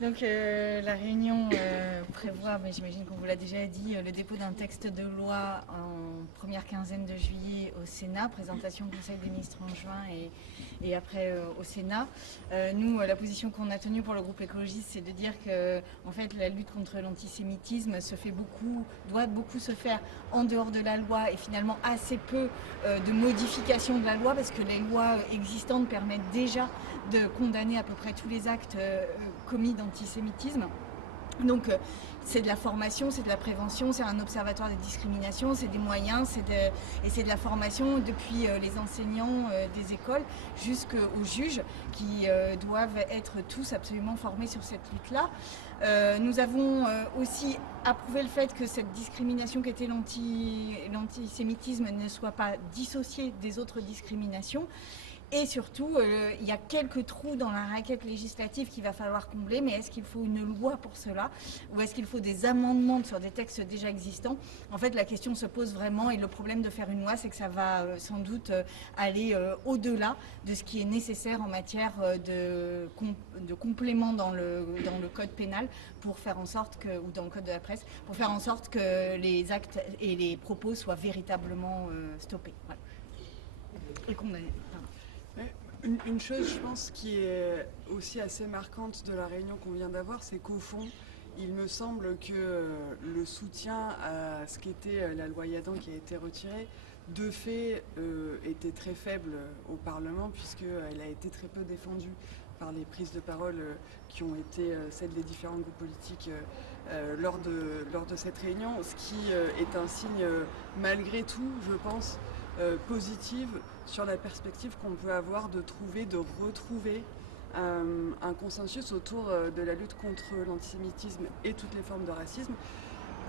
Donc la réunion prévoit, mais j'imagine qu'on vous l'a déjà dit, le dépôt d'un texte de loi en première quinzaine de juillet au Sénat, présentation au Conseil des ministres en juin et après au Sénat. Nous, la position qu'on a tenue pour le groupe écologiste, c'est de dire que en fait, la lutte contre l'antisémitisme doit beaucoup se faire en dehors de la loi et finalement assez peu de modifications de la loi parce que les lois existantes permettent déjà de condamner à peu près tous les actes commis d'antisémitisme. Donc c'est de la formation, c'est de la prévention, c'est un observatoire des discriminations, c'est des moyens, c'est de la formation depuis les enseignants des écoles jusqu'aux juges qui doivent être tous absolument formés sur cette lutte-là. Nous avons aussi approuvé le fait que cette discrimination qu'était l'antisémitisme ne soit pas dissociée des autres discriminations. Et surtout, il y a quelques trous dans la raquette législative qu'il va falloir combler, mais est-ce qu'il faut une loi pour cela ou est-ce qu'il faut des amendements sur des textes déjà existants? En fait, la question se pose vraiment et le problème de faire une loi, c'est que ça va sans doute aller au-delà de ce qui est nécessaire en matière de complément dans le code pénal pour faire en sorte que, ou dans le code de la presse, pour faire en sorte que les actes et les propos soient véritablement stoppés. Voilà. Et condamnés. Une chose, je pense, qui est aussi assez marquante de la réunion qu'on vient d'avoir, c'est qu'au fond, il me semble que le soutien à ce qu'était la loi Yadan qui a été retirée, de fait, était très faible au Parlement, puisqu'elle a été très peu défendue par les prises de parole qui ont été celles des différents groupes politiques lors de cette réunion, ce qui est un signe, malgré tout, je pense, positive sur la perspective qu'on peut avoir de retrouver un consensus autour de la lutte contre l'antisémitisme et toutes les formes de racisme,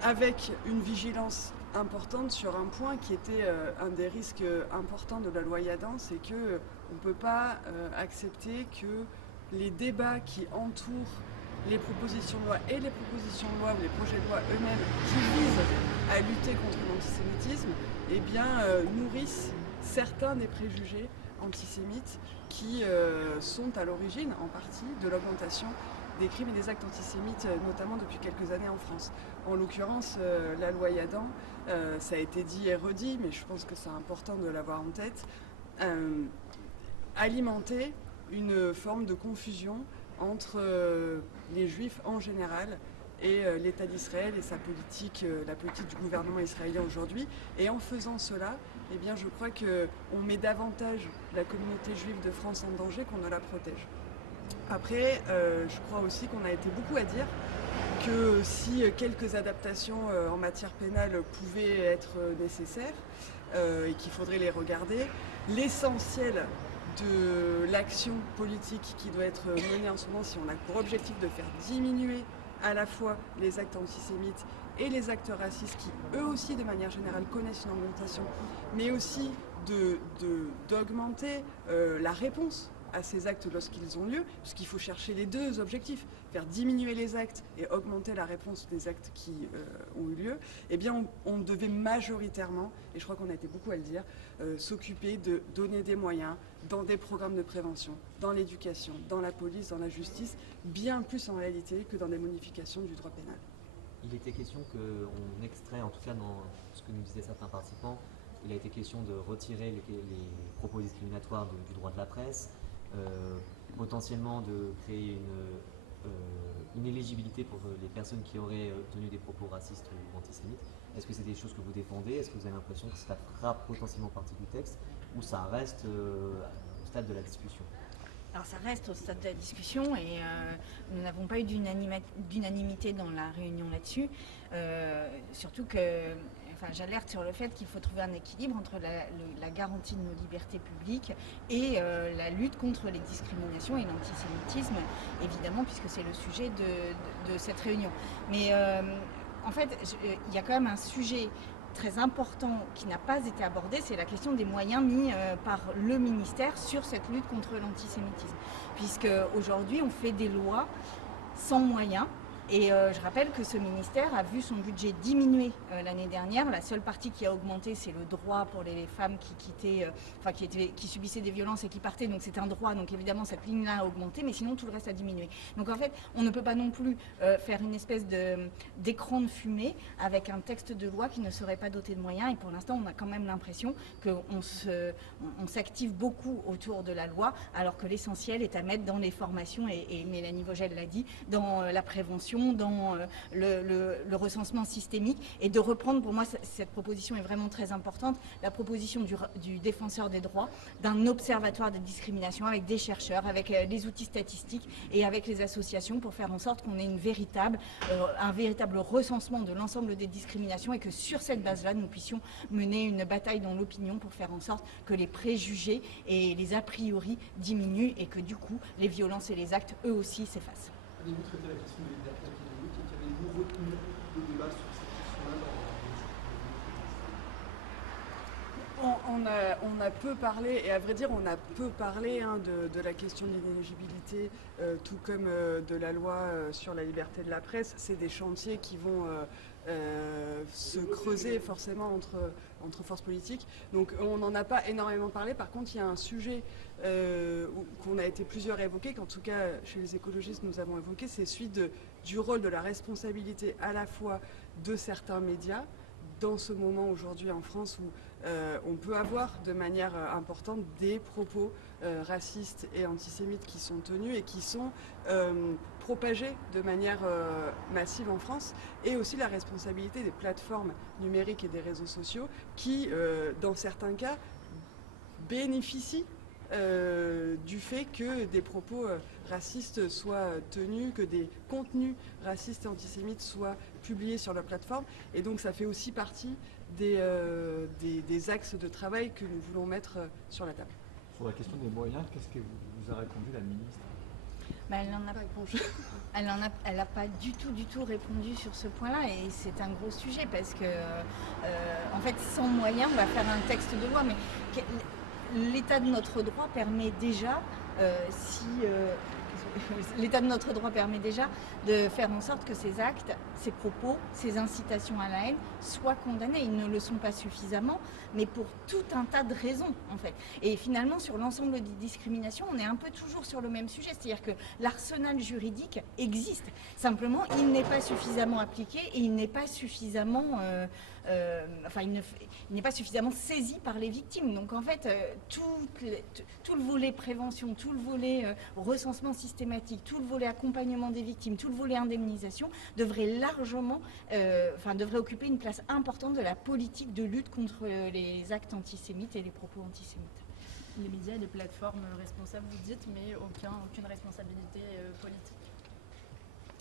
avec une vigilance importante sur un point qui était un des risques importants de la loi Yadan, c'est qu'on ne peut pas accepter que les débats qui entourent les propositions de loi et les propositions de loi ou les projets de loi eux-mêmes qui visent à lutter contre l'antisémitisme, eh bien, nourrissent certains des préjugés antisémites qui sont à l'origine, en partie, de l'augmentation des crimes et des actes antisémites, notamment depuis quelques années en France. En l'occurrence, la loi Yadan, ça a été dit et redit, mais je pense que c'est important de l'avoir en tête, alimentait une forme de confusion entre les juifs en général et l'État d'Israël et sa politique, la politique du gouvernement israélien aujourd'hui. Et en faisant cela, eh bien, je crois qu'on met davantage la communauté juive de France en danger qu'on ne la protège. Après, je crois aussi qu'on a été beaucoup à dire que si quelques adaptations en matière pénale pouvaient être nécessaires et qu'il faudrait les regarder, l'essentiel de l'action politique qui doit être menée en ce moment, si on a pour objectif de faire diminuer à la fois les actes antisémites et les actes racistes qui, eux aussi, de manière générale, connaissent une augmentation, mais aussi d'augmenter la réponse à ces actes lorsqu'ils ont lieu, puisqu'il faut chercher les deux objectifs, faire diminuer les actes et augmenter la réponse des actes qui ont eu lieu, eh bien on devait majoritairement, et je crois qu'on a été beaucoup à le dire, s'occuper de donner des moyens dans des programmes de prévention, dans l'éducation, dans la police, dans la justice, bien plus en réalité que dans des modifications du droit pénal. Il était question qu'on extrait, en tout cas dans ce que nous disaient certains participants, il a été question de retirer les propos discriminatoires du droit de la presse, potentiellement de créer une éligibilité pour les personnes qui auraient tenu des propos racistes ou antisémites. Est-ce que c'est des choses que vous défendez? Est-ce que vous avez l'impression que ça fera potentiellement partie du texte ou ça reste au stade de la discussion? Alors ça reste au stade de la discussion et nous n'avons pas eu d'unanimité dans la réunion là-dessus. Surtout que j'alerte sur le fait qu'il faut trouver un équilibre entre la garantie de nos libertés publiques et la lutte contre les discriminations et l'antisémitisme, évidemment, puisque c'est le sujet de cette réunion. Mais en fait, il y a quand même un sujet très important qui n'a pas été abordé, c'est la question des moyens mis par le ministère sur cette lutte contre l'antisémitisme. Puisque aujourd'hui, on fait des lois sans moyens, Et je rappelle que ce ministère a vu son budget diminuer l'année dernière. La seule partie qui a augmenté, c'est le droit pour les femmes qui subissaient des violences et qui partaient. Donc c'est un droit. Donc évidemment, cette ligne-là a augmenté, mais sinon tout le reste a diminué. Donc en fait, on ne peut pas non plus faire une espèce d'écran de fumée avec un texte de loi qui ne serait pas doté de moyens. Et pour l'instant, on a quand même l'impression qu'on s'active beaucoup autour de la loi, alors que l'essentiel est à mettre dans les formations, et Mélanie Vogel l'a dit, dans la prévention, dans le recensement systémique, et de reprendre, pour moi cette proposition est vraiment très importante, la proposition du défenseur des droits, d'un observatoire des discriminations avec des chercheurs, avec les outils statistiques et avec les associations, pour faire en sorte qu'on ait un véritable recensement de l'ensemble des discriminations, et que sur cette base-là, nous puissions mener une bataille dans l'opinion pour faire en sorte que les préjugés et les a priori diminuent, et que du coup, les violences et les actes, eux aussi, s'effacent. Avez-vous traité la question des libertés académiques, et qu'avez-vous retenu le débat sur cette question-là On a peu parlé, et à vrai dire, on a peu parlé de la question de l'inéligibilité, tout comme de la loi sur la liberté de la presse. C'est des chantiers qui vont se creuser forcément entre forces politiques. Donc on n'en a pas énormément parlé. Par contre, il y a un sujet qu'on a été plusieurs à évoquer, qu'en tout cas chez les écologistes nous avons évoqué, c'est celui du rôle de la responsabilité à la fois de certains médias, dans ce moment aujourd'hui en France où on peut avoir de manière importante des propos racistes et antisémites qui sont tenus et qui sont propagés de manière massive en France, et aussi la responsabilité des plateformes numériques et des réseaux sociaux qui, dans certains cas, bénéficient du fait que des propos racistes soient tenus, que des contenus racistes et antisémites soient publiés sur la plateforme. Et donc ça fait aussi partie des axes de travail que nous voulons mettre sur la table. Sur la question des moyens, qu'est-ce que vous a répondu la ministre? Elle n'en a pas répondu. Elle n'a pas du tout répondu sur ce point-là, et c'est un gros sujet parce que, en fait, sans moyens, on va faire un texte de loi, mais l'état de notre droit permet déjà, l'état de notre droit permet déjà de faire en sorte que ces actes, ces propos, ces incitations à la haine soient condamnés. Ils ne le sont pas suffisamment, mais pour tout un tas de raisons, en fait. Et finalement, sur l'ensemble des discriminations, on est un peu toujours sur le même sujet. C'est-à-dire que l'arsenal juridique existe. Simplement, il n'est pas suffisamment appliqué, et il n'est pas suffisamment... il n'est pas suffisamment saisi par les victimes. Donc en fait, tout le volet prévention, tout le volet recensement systématique, tout le volet accompagnement des victimes, tout le volet indemnisation devrait largement, devrait occuper une place importante de la politique de lutte contre les actes antisémites et les propos antisémites. Les médias et les plateformes responsables, vous dites, mais aucune responsabilité politique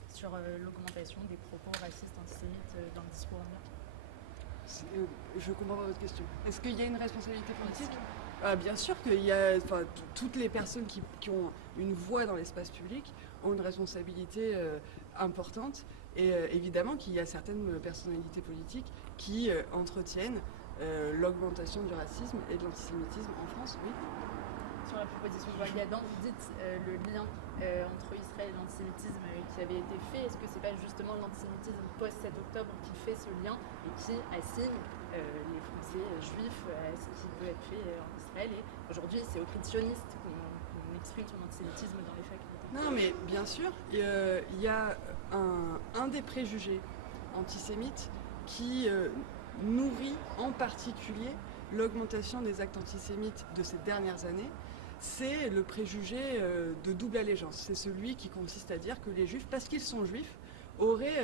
sur l'augmentation des propos racistes antisémites dans le discours ambiant. Je comprends pas votre question. Est-ce qu'il y a une responsabilité politique ? Bien sûr qu'il y a, toutes les personnes qui ont une voix dans l'espace public ont une responsabilité importante, et évidemment qu'il y a certaines personnalités politiques qui entretiennent l'augmentation du racisme et de l'antisémitisme en France, oui. Sur la proposition de loi Gadan, vous dites le lien entre Israël et l'antisémitisme qui avait été fait. Est-ce que c'est pas justement l'antisémitisme post-7 octobre qui fait ce lien et qui assigne les Français juifs à ce qui peut être fait en Israël? Et aujourd'hui, c'est aux sionistes qu'on exprime son antisémitisme dans les faits. Non, mais bien sûr, il y a un des préjugés antisémites qui nourrit en particulier l'augmentation des actes antisémites de ces dernières années. C'est le préjugé de double allégeance. C'est celui qui consiste à dire que les juifs, parce qu'ils sont juifs, auraient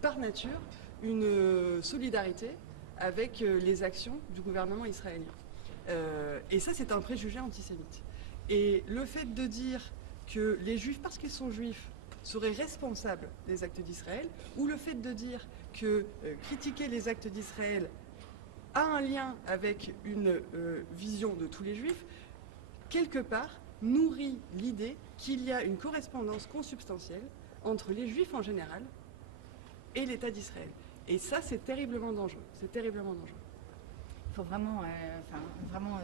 par nature une solidarité avec les actions du gouvernement israélien. Et ça, c'est un préjugé antisémite. Et le fait de dire que les juifs, parce qu'ils sont juifs, seraient responsables des actes d'Israël, ou le fait de dire que critiquer les actes d'Israël a un lien avec une vision de tous les juifs, quelque part nourrit l'idée qu'il y a une correspondance consubstantielle entre les juifs en général et l'État d'Israël. Et ça, c'est terriblement dangereux. C'est terriblement dangereux. faut vraiment,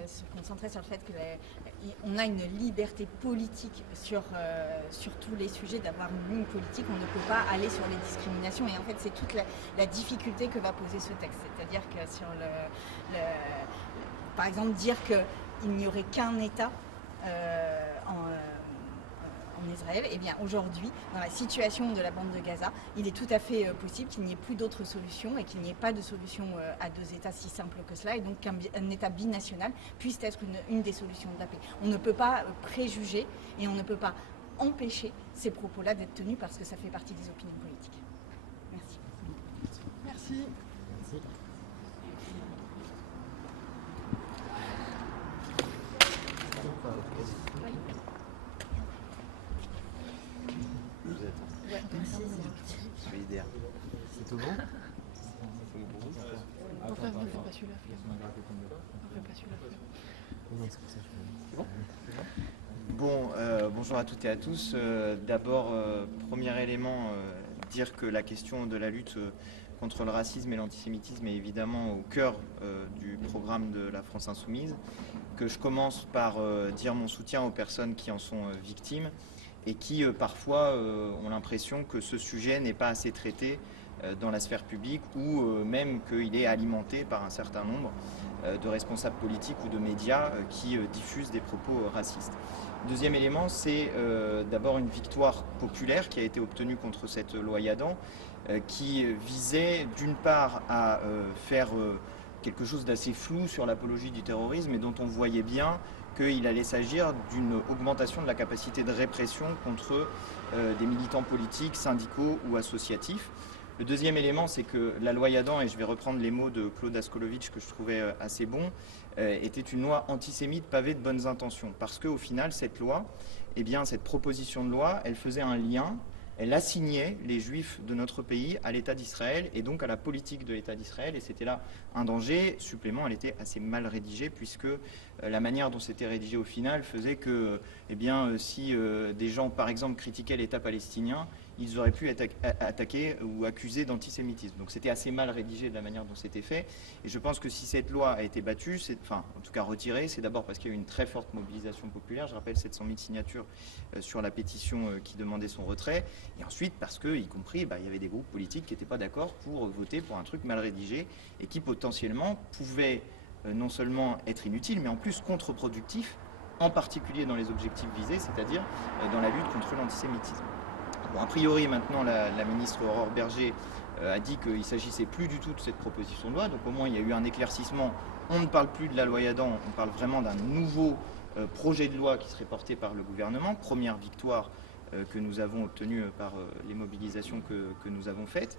se concentrer sur le fait qu'on a une liberté politique sur tous les sujets, d'avoir une ligne politique. On ne peut pas aller sur les discriminations. Et en fait, c'est toute la difficulté que va poser ce texte. C'est-à-dire que sur par exemple, dire qu'il n'y aurait qu'un État en Israël, eh bien aujourd'hui, dans la situation de la bande de Gaza, il est tout à fait possible qu'il n'y ait plus d'autres solutions et qu'il n'y ait pas de solution à deux États si simple que cela, et donc qu'un État binational puisse être une des solutions de la paix. On ne peut pas préjuger et on ne peut pas empêcher ces propos-là d'être tenus parce que ça fait partie des opinions politiques. Merci. Merci. Merci. C'est tout bon? On fait pas celui-là. On fait pas celui-là. Non, c'est pour ça que je fais. Bon, bonjour à toutes et à tous. D'abord, premier élément, dire que la question de la lutte contre le racisme et l'antisémitisme est évidemment au cœur du programme de la France Insoumise, que je commence par dire mon soutien aux personnes qui en sont victimes et qui parfois ont l'impression que ce sujet n'est pas assez traité dans la sphère publique ou même qu'il est alimenté par un certain nombre de responsables politiques ou de médias qui diffusent des propos racistes. Deuxième élément, c'est d'abord une victoire populaire qui a été obtenue contre cette loi Yadan qui visait d'une part à faire quelque chose d'assez flou sur l'apologie du terrorisme et dont on voyait bien qu'il allait s'agir d'une augmentation de la capacité de répression contre des militants politiques, syndicaux ou associatifs. Le deuxième élément, c'est que la loi Yadan, et je vais reprendre les mots de Claude Askolovitch que je trouvais assez bons, était une loi antisémite pavée de bonnes intentions. Parce qu'au final, cette loi, eh bien, cette proposition de loi, elle faisait un lien, elle assignait les Juifs de notre pays à l'État d'Israël et donc à la politique de l'État d'Israël. Et c'était là un danger supplément. Elle était assez mal rédigée puisque la manière dont c'était rédigé au final faisait que, eh bien, si des gens, par exemple, critiquaient l'État palestinien, ils auraient pu être attaqués ou accusés d'antisémitisme. Donc c'était assez mal rédigé de la manière dont c'était fait. Et je pense que si cette loi a été battue, enfin en tout cas retirée, c'est d'abord parce qu'il y a eu une très forte mobilisation populaire. Je rappelle 700 000 signatures sur la pétition qui demandait son retrait. Et ensuite parce que, y compris, il y avait des groupes politiques qui n'étaient pas d'accord pour voter pour un truc mal rédigé et qui potentiellement pouvait non seulement être inutile, mais en plus contre-productif, en particulier dans les objectifs visés, c'est-à-dire dans la lutte contre l'antisémitisme. Bon, a priori, maintenant, la ministre Aurore Berger a dit qu'il ne s'agissait plus du tout de cette proposition de loi. Donc, au moins, il y a eu un éclaircissement. On ne parle plus de la loi Yadan, on parle vraiment d'un nouveau projet de loi qui serait porté par le gouvernement. Première victoire que nous avons obtenue par les mobilisations que nous avons faites.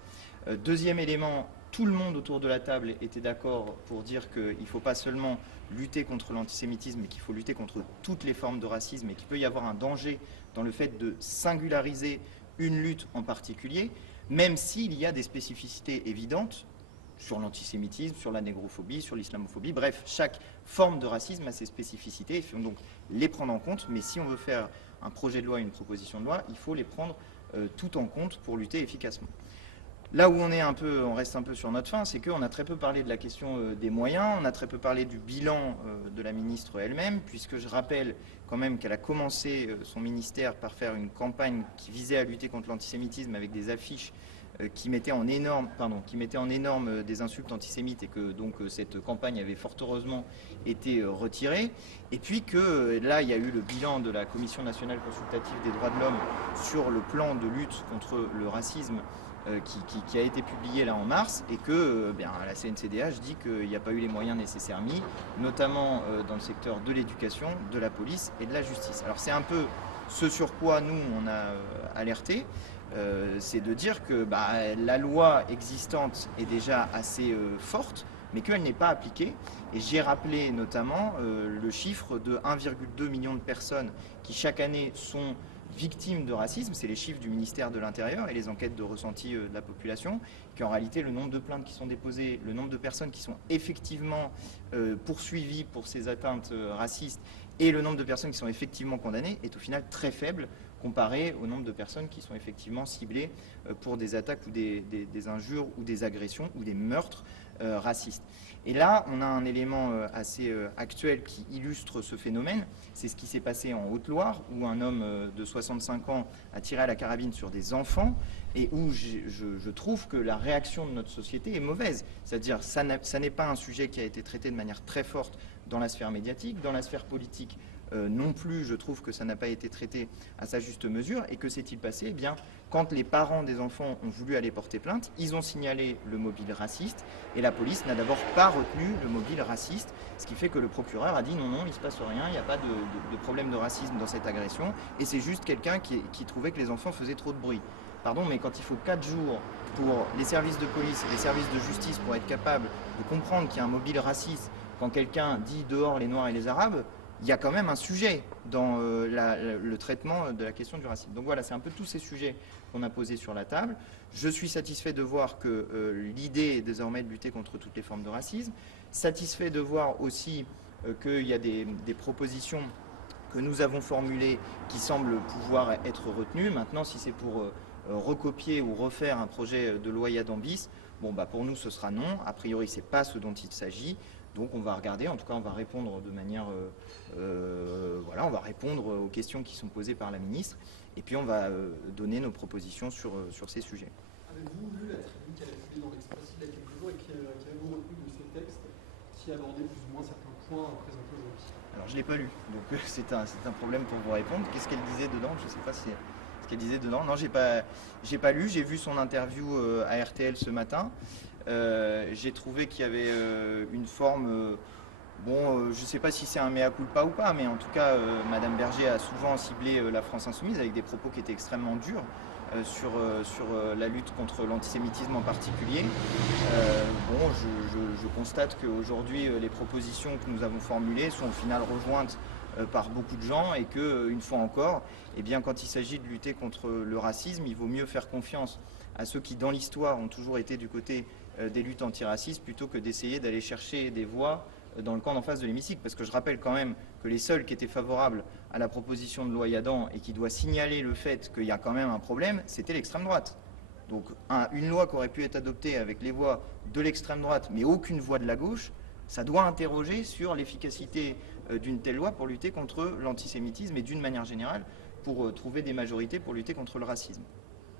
Deuxième élément, tout le monde autour de la table était d'accord pour dire qu'il ne faut pas seulement lutter contre l'antisémitisme, mais qu'il faut lutter contre toutes les formes de racisme et qu'il peut y avoir un danger dans le fait de singulariser une lutte en particulier, même s'il y a des spécificités évidentes sur l'antisémitisme, sur la négrophobie, sur l'islamophobie. Bref, chaque forme de racisme a ses spécificités, il faut donc les prendre en compte, mais si on veut faire un projet de loi, une proposition de loi, il faut les prendre tout en compte pour lutter efficacement. Là où on reste un peu sur notre faim, c'est qu'on a très peu parlé de la question des moyens, on a très peu parlé du bilan de la ministre elle-même, puisque je rappelle quand même qu'elle a commencé son ministère par faire une campagne qui visait à lutter contre l'antisémitisme avec des affiches qui mettaient en énorme des insultes antisémites et que donc cette campagne avait fort heureusement été retirée. Et puis que là, il y a eu le bilan de la Commission nationale consultative des droits de l'homme sur le plan de lutte contre le racisme qui a été publié là en mars et que la CNCDH dit qu'il n'y a pas eu les moyens nécessaires mis, notamment dans le secteur de l'éducation, de la police et de la justice. Alors c'est un peu ce sur quoi nous on a alerté, c'est de dire que la loi existante est déjà assez forte, mais qu'elle n'est pas appliquée. Et j'ai rappelé notamment le chiffre de 1,2 million de personnes qui chaque année sont victimes de racisme, c'est les chiffres du ministère de l'Intérieur et les enquêtes de ressenti de la population, qu'en réalité le nombre de plaintes qui sont déposées, le nombre de personnes qui sont effectivement poursuivies pour ces atteintes racistes et le nombre de personnes qui sont effectivement condamnées est au final très faible comparé au nombre de personnes qui sont effectivement ciblées pour des attaques ou des injures ou des agressions ou des meurtres racistes. Et là, on a un élément assez actuel qui illustre ce phénomène. C'est ce qui s'est passé en Haute-Loire, où un homme de 65 ans a tiré à la carabine sur des enfants, et où je trouve que la réaction de notre société est mauvaise. C'est-à-dire, ça n'est pas un sujet qui a été traité de manière très forte dans la sphère médiatique, dans la sphère politique. Non plus, je trouve que ça n'a pas été traité à sa juste mesure. Et que s'est-il passé? Eh bien, quand les parents des enfants ont voulu aller porter plainte, ils ont signalé le mobile raciste et la police n'a d'abord pas retenu le mobile raciste, ce qui fait que le procureur a dit non, il ne se passe rien, il n'y a pas de problème de racisme dans cette agression et c'est juste quelqu'un qui trouvait que les enfants faisaient trop de bruit. Pardon, mais quand il faut 4 jours pour les services de police et les services de justice pour être capables de comprendre qu'il y a un mobile raciste, quand quelqu'un dit dehors les Noirs et les Arabes, il y a quand même un sujet dans le traitement de la question du racisme. Donc voilà, c'est un peu tous ces sujets qu'on a posés sur la table. Je suis satisfait de voir que l'idée est désormais de lutter contre toutes les formes de racisme. Satisfait de voir aussi qu'il y a des propositions que nous avons formulées qui semblent pouvoir être retenues. Maintenant, si c'est pour recopier ou refaire un projet de loi Yadam-bis, bon, bah, pour nous, ce sera non. A priori, ce n'est pas ce dont il s'agit. Donc on va regarder, en tout cas on va répondre de manière, voilà, on va répondre aux questions qui sont posées par la ministre et puis on va donner nos propositions sur ces sujets. Avez-vous lu la tribune qui a publiée dans l'Express il y a quelques jours et qui avez-vous retenu de ces textes qui abordaient plus ou moins certains points présentés aujourd'hui? Alors je ne l'ai pas lu, donc c'est un problème pour vous répondre. Qu'est-ce qu'elle disait dedans? Je ne sais pas si ce qu'elle disait dedans. Non, j'ai pas lu, j'ai vu son interview à RTL ce matin. J'ai trouvé qu'il y avait une forme, je ne sais pas si c'est un mea culpa ou pas, mais en tout cas, Madame Berger a souvent ciblé la France insoumise avec des propos qui étaient extrêmement durs sur la lutte contre l'antisémitisme en particulier. Je constate qu'aujourd'hui, les propositions que nous avons formulées sont au final rejointes par beaucoup de gens et qu'une fois encore, eh bien, quand il s'agit de lutter contre le racisme, il vaut mieux faire confiance à ceux qui, dans l'histoire, ont toujours été du côté des luttes antiracistes plutôt que d'essayer d'aller chercher des voix dans le camp d'en face de l'hémicycle. Parce que je rappelle quand même que les seuls qui étaient favorables à la proposition de loi Yadan et qui doit signaler le fait qu'il y a quand même un problème, c'était l'extrême droite. Donc une loi qui aurait pu être adoptée avec les voix de l'extrême droite mais aucune voix de la gauche, ça doit interroger sur l'efficacité d'une telle loi pour lutter contre l'antisémitisme et d'une manière générale pour trouver des majorités pour lutter contre le racisme.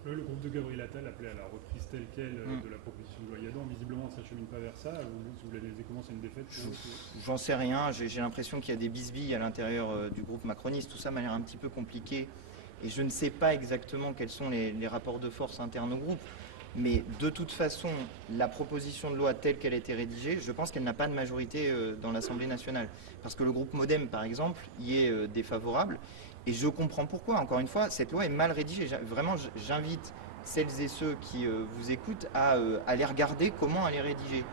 Le groupe de Gabriel Attal appelait à la reprise telle quelle de la proposition de loi Yadan. Visiblement, ça ne chemine pas vers ça. Vous l'avez comment c'est une défaite? J'en sais rien. J'ai l'impression qu'il y a des bisbilles à l'intérieur du groupe macroniste. Tout ça m'a l'air un petit peu compliqué. Et je ne sais pas exactement quels sont les rapports de force internes au groupe. Mais de toute façon, la proposition de loi telle qu'elle a été rédigée, je pense qu'elle n'a pas de majorité dans l'Assemblée nationale. Parce que le groupe MoDem, par exemple, y est défavorable. Et je comprends pourquoi. Encore une fois, cette loi est mal rédigée. Vraiment, j'invite celles et ceux qui vous écoutent à aller regarder comment elle est rédigée.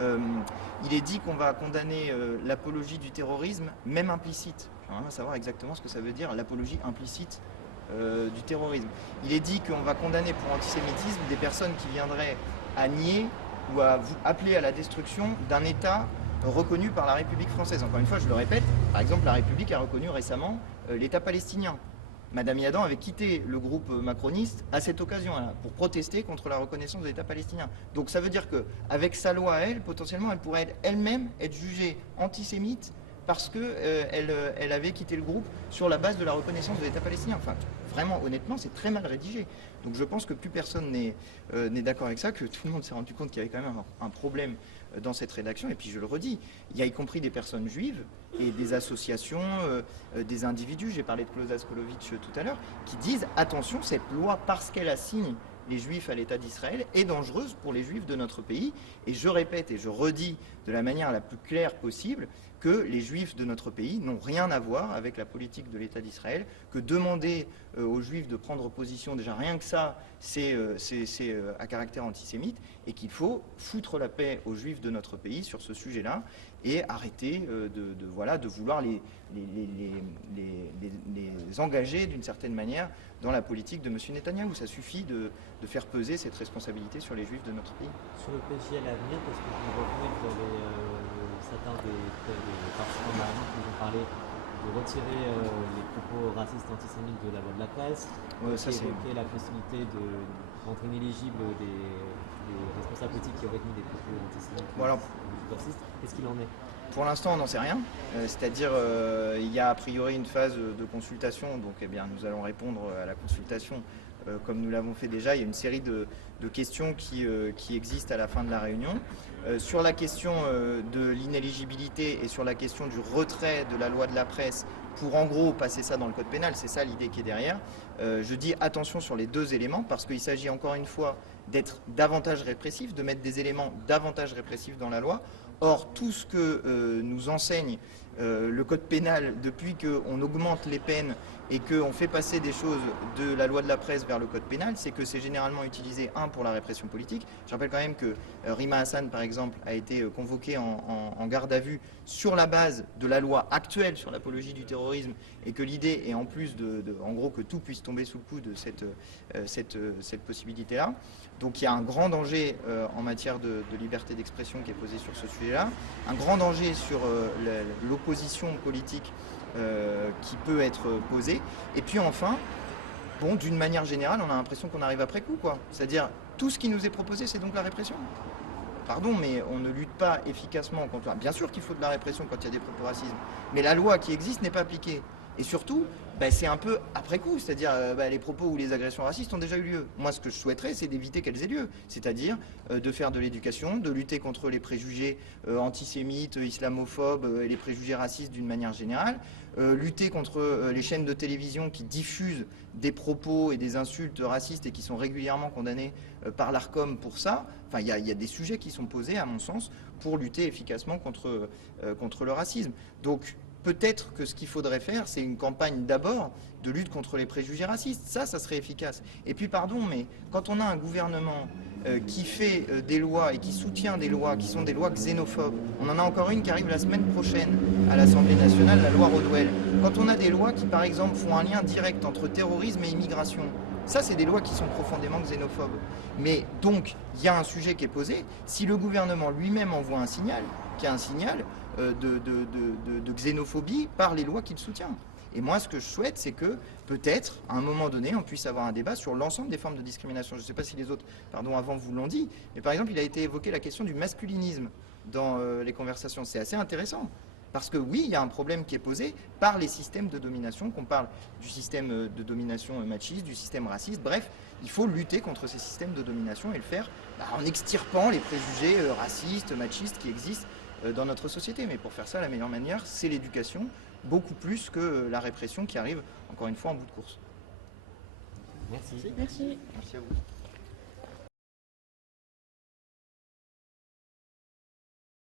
Il est dit qu'on va condamner l'apologie du terrorisme, même implicite. J'aimerais savoir exactement ce que ça veut dire, l'apologie implicite du terrorisme. Il est dit qu'on va condamner pour antisémitisme des personnes qui viendraient à nier ou à appeler à la destruction d'un État reconnu par la République française. Encore une fois, je le répète, par exemple, la République a reconnu récemment l'État palestinien. Madame Yadan avait quitté le groupe macroniste à cette occasion-là pour protester contre la reconnaissance de l'État palestinien. Donc ça veut dire qu'avec sa loi à elle, potentiellement, elle pourrait elle-même être jugée antisémite parce qu'elle avait quitté le groupe sur la base de la reconnaissance de l'État palestinien. Enfin, vraiment, honnêtement, c'est très mal rédigé. Donc je pense que plus personne n'est d'accord avec ça, que tout le monde s'est rendu compte qu'il y avait quand même un problème dans cette rédaction. Et puis je le redis, il y a y compris des personnes juives et des associations, des individus, j'ai parlé de Klaus Askolovitch tout à l'heure, qui disent attention, cette loi, parce qu'elle assigne les juifs à l'État d'Israël, est dangereuse pour les juifs de notre pays. Et je répète et je redis de la manière la plus claire possible que les juifs de notre pays n'ont rien à voir avec la politique de l'État d'Israël, que demander aux juifs de prendre position, déjà rien que ça, c'est à caractère antisémite, et qu'il faut foutre la paix aux juifs de notre pays sur ce sujet-là, et arrêter de vouloir les engager d'une certaine manière dans la politique de M. Netanyahou. Ça suffit de faire peser cette responsabilité sur les juifs de notre pays. Sur le PJL à venir, parce que je reconnais que vous avez certains des participants de la réunion qui nous ont parlé de retirer les propos racistes antisémites de la voie de la presse, qui évoquait la possibilité de rendre inéligible des les responsables politiques qui auraient tenu des propos antisémites Voilà. ou racistes. Qu'est-ce qu'il en est? Pour l'instant, on n'en sait rien. C'est-à-dire, il y a a priori une phase de consultation, donc eh bien, nous allons répondre à la consultation comme nous l'avons fait déjà. Il y a une série de questions qui existent à la fin de la réunion. Sur la question de l'inéligibilité et sur la question du retrait de la loi de la presse pour en gros passer ça dans le code pénal, c'est ça l'idée qui est derrière. Je dis attention sur les deux éléments parce qu'il s'agit encore une fois d'être davantage répressif, de mettre des éléments davantage répressifs dans la loi. Or, tout ce que nous enseigne le code pénal depuis qu'on augmente les peines et qu'on fait passer des choses de la loi de la presse vers le code pénal, c'est que c'est généralement utilisé, pour la répression politique. Je rappelle quand même que Rima Hassan, par exemple, a été convoquée en garde à vue sur la base de la loi actuelle sur l'apologie du terrorisme et que l'idée est en plus en gros que tout puisse tomber sous le coup de cette possibilité-là. Donc il y a un grand danger en matière de liberté d'expression qui est posé sur ce sujet-là, un grand danger sur l'opposition politique qui peut être posée. Et puis enfin, bon, d'une manière générale, on a l'impression qu'on arrive après coup, quoi. C'est-à-dire, tout ce qui nous est proposé, c'est donc la répression. Pardon, mais on ne lutte pas efficacement contre... Bien sûr qu'il faut de la répression quand il y a des propos racistes, mais la loi qui existe n'est pas appliquée. Et surtout, c'est un peu après coup, c'est-à-dire les propos ou les agressions racistes ont déjà eu lieu. Moi, ce que je souhaiterais, c'est d'éviter qu'elles aient lieu, c'est-à-dire de faire de l'éducation, de lutter contre les préjugés antisémites, islamophobes et les préjugés racistes d'une manière générale, lutter contre les chaînes de télévision qui diffusent des propos et des insultes racistes et qui sont régulièrement condamnés par l'ARCOM pour ça. Enfin, il y a des sujets qui sont posés, à mon sens, pour lutter efficacement contre le racisme. Donc, peut-être que ce qu'il faudrait faire, c'est une campagne d'abord de lutte contre les préjugés racistes. Ça serait efficace. Et puis, pardon, mais quand on a un gouvernement qui fait des lois et qui soutient des lois qui sont des lois xénophobes, on en a encore une qui arrive la semaine prochaine à l'Assemblée nationale, la loi Rodwell. Quand on a des lois qui, par exemple, font un lien direct entre terrorisme et immigration, ça, c'est des lois qui sont profondément xénophobes. Mais donc, il y a un sujet qui est posé. Si le gouvernement lui-même envoie un signal, qui est un signal de xénophobie par les lois qu'il soutient. Et moi, ce que je souhaite, c'est que peut-être, à un moment donné, on puisse avoir un débat sur l'ensemble des formes de discrimination. Je ne sais pas si les autres, avant vous l'ont dit, mais par exemple, il a été évoqué la question du masculinisme dans les conversations. C'est assez intéressant. Parce que oui, il y a un problème qui est posé par les systèmes de domination, qu'on parle du système de domination machiste, du système raciste, bref, il faut lutter contre ces systèmes de domination et le faire en extirpant les préjugés racistes, machistes qui existent dans notre société. Mais pour faire ça, la meilleure manière, c'est l'éducation, beaucoup plus que la répression qui arrive, encore une fois, en bout de course. Merci. Merci. Merci à vous.